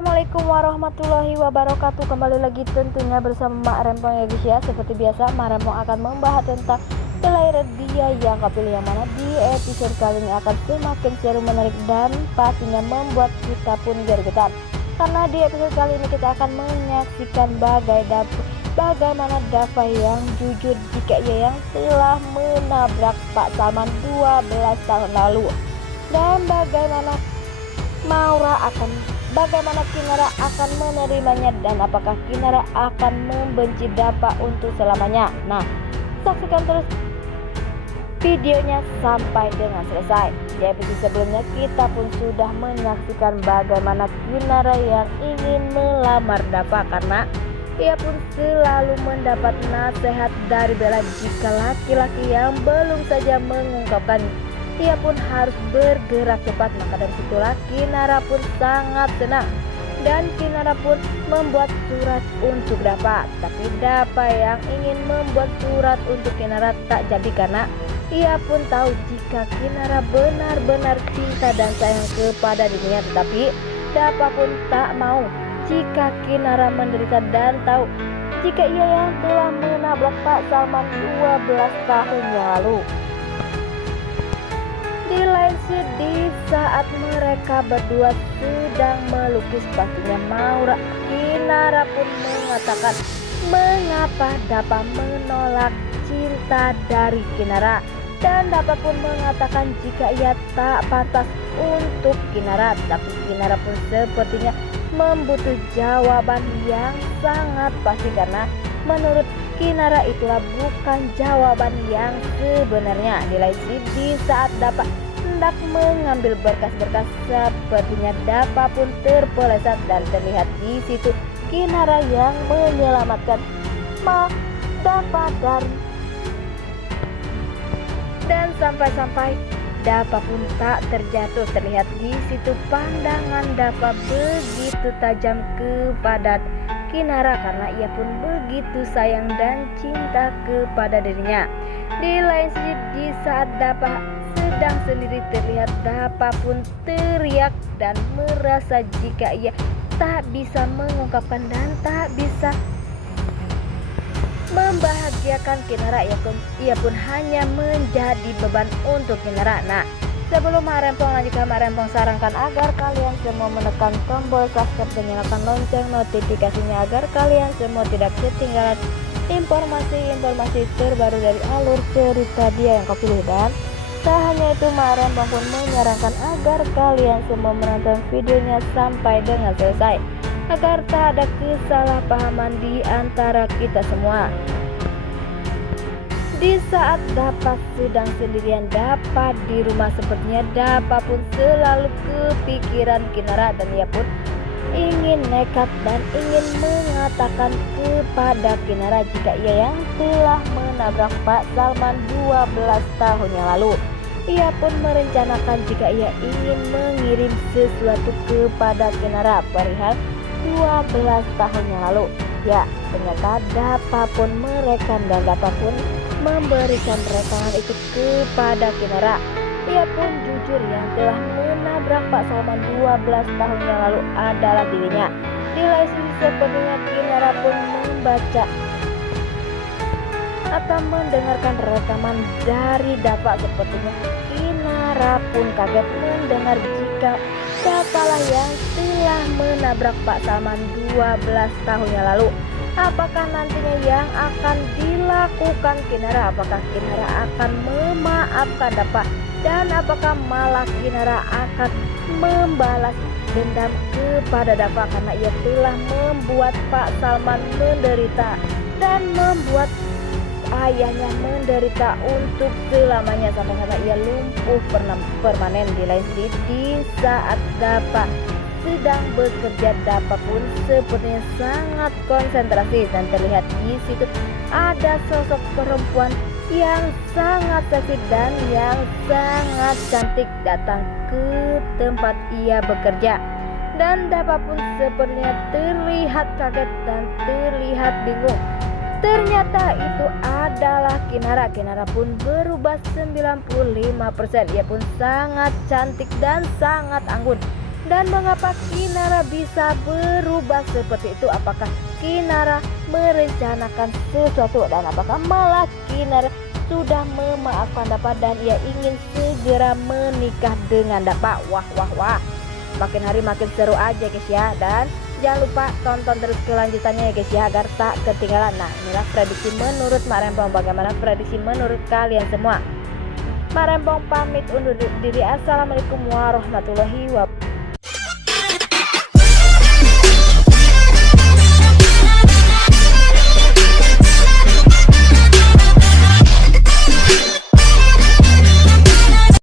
Assalamualaikum warahmatullahi wabarakatuh. Kembali lagi tentunya bersama Mak Rempong ya guys ya. Seperti biasa Mak Rempong akan membahas tentang trailer dia yang kepilih yang mana di episode kali ini akan semakin seru, menarik dan pastinya membuat kita pun gergetan. Karena di episode kali ini kita akan menyaksikan bagaimana Dava yang jujur jika ia yang telah menabrak Pak Salman 12 tahun lalu, dan bagaimana Kinara akan menerimanya, dan apakah Kinara akan membenci Dava untuk selamanya. Nah, saksikan terus videonya sampai dengan selesai. Di episode sebelumnya kita pun sudah menyaksikan bagaimana Kinara yang ingin melamar Dava karena ia pun selalu mendapat nasihat dari Bella jika laki-laki yang belum saja mengungkapkan ia pun harus bergerak cepat. Maka dari situlah Kinara pun sangat senang, dan Kinara pun membuat surat untuk Dava. Tapi Dava yang ingin membuat surat untuk Kinara tak jadi karena ia pun tahu jika Kinara benar-benar cinta dan sayang kepada dirinya. Tetapi Dava pun tak mau jika Kinara menderita dan tahu jika ia yang telah menabrak Pak Salman 12 tahun yang lalu. Di lain sisi, di saat mereka berdua sedang melukis, pastinya Kinara pun mengatakan mengapa Dava menolak cinta dari Kinara, dan Dava pun mengatakan jika ia tak pantas untuk Kinara. Tapi Kinara pun sepertinya membutuhkan jawaban yang sangat pasti karena menurut Kinara itulah bukan jawaban yang sebenarnya. Di lain sisi, di saat Dava hendak mengambil berkas-berkas, sepertinya Dava pun terpeleset dan terlihat di situ Kinara yang menyelamatkan Dava dan sampai Dava pun tak terjatuh. Terlihat di situ pandangan Dava begitu tajam kepada Kinara karena ia pun begitu sayang dan cinta kepada dirinya. Di lain sisi, di saat Dava sedang sendiri, terlihat Dava pun teriak dan merasa jika ia tak bisa mengungkapkan dan tak bisa membahagiakan Kinara. Ia pun hanya menjadi beban untuk Kinara. Nah, sebelum Mak Rempong lanjutkan, Mak Rempong sarankan agar kalian semua menekan tombol subscribe dan nyalakan lonceng notifikasinya agar kalian semua tidak ketinggalan informasi-informasi terbaru dari alur cerita dia yang kau pilih. Dan tak hanya itu, Mak Rempong pun menyarankan agar kalian semua menonton videonya sampai dengan selesai agar tak ada kesalahpahaman di antara kita semua. Di saat Dava sedang sendirian di rumah, sepertinya Dava pun selalu kepikiran Kinara, dan ia pun ingin nekat dan ingin mengatakan kepada Kinara jika ia yang telah menabrak Pak Salman 12 tahun yang lalu. Ia pun merencanakan jika ia ingin mengirim sesuatu kepada Kinara perihal 12 tahun yang lalu. Ya, ternyata Dava pun merekam dan Dava pun memberikan rekaman itu kepada Kinara. Ia pun jujur yang telah menabrak Pak Salman 12 tahun yang lalu adalah dirinya. Di lain sisi, sepertinya Kinara pun membaca atau mendengarkan rekaman dari Dava. Sepertinya Kinara pun kaget mendengar jika Dava lah yang telah menabrak Pak Salman 12 tahun yang lalu. Apakah nantinya yang akan dilakukan Kinara? Apakah Kinara akan memaafkan Dava, dan apakah malah Kinara akan membalas dendam kepada Dava karena ia telah membuat Pak Salman menderita dan membuat ayahnya menderita untuk selamanya sampai ia lumpuh permanen. Di lain sisi, di saat Dava sedang bekerja, Dava pun sepertinya sangat konsentrasi, dan terlihat di situ ada sosok perempuan yang sangat seksi dan yang sangat cantik datang ke tempat ia bekerja, dan Dava pun sepertinya terlihat kaget dan terlihat bingung. Ternyata itu adalah Kinara. Kinara pun berubah 95%. Ia pun sangat cantik dan sangat anggun. Dan mengapa Kinara Kinara bisa berubah seperti itu? Apakah Kinara merencanakan sesuatu dan apakah malah Kinara sudah memaafkan Dapa dan ia ingin segera menikah dengan Dapa? Wah wah wah, makin hari makin seru aja guys ya. Dan jangan lupa tonton terus kelanjutannya ya guys ya, agar tak ketinggalan. Nah, inilah prediksi menurut Mak Rempong. Bagaimana prediksi menurut kalian semua? Mak Rempong pamit undur diri. Assalamualaikum warahmatullahi wabarakatuh.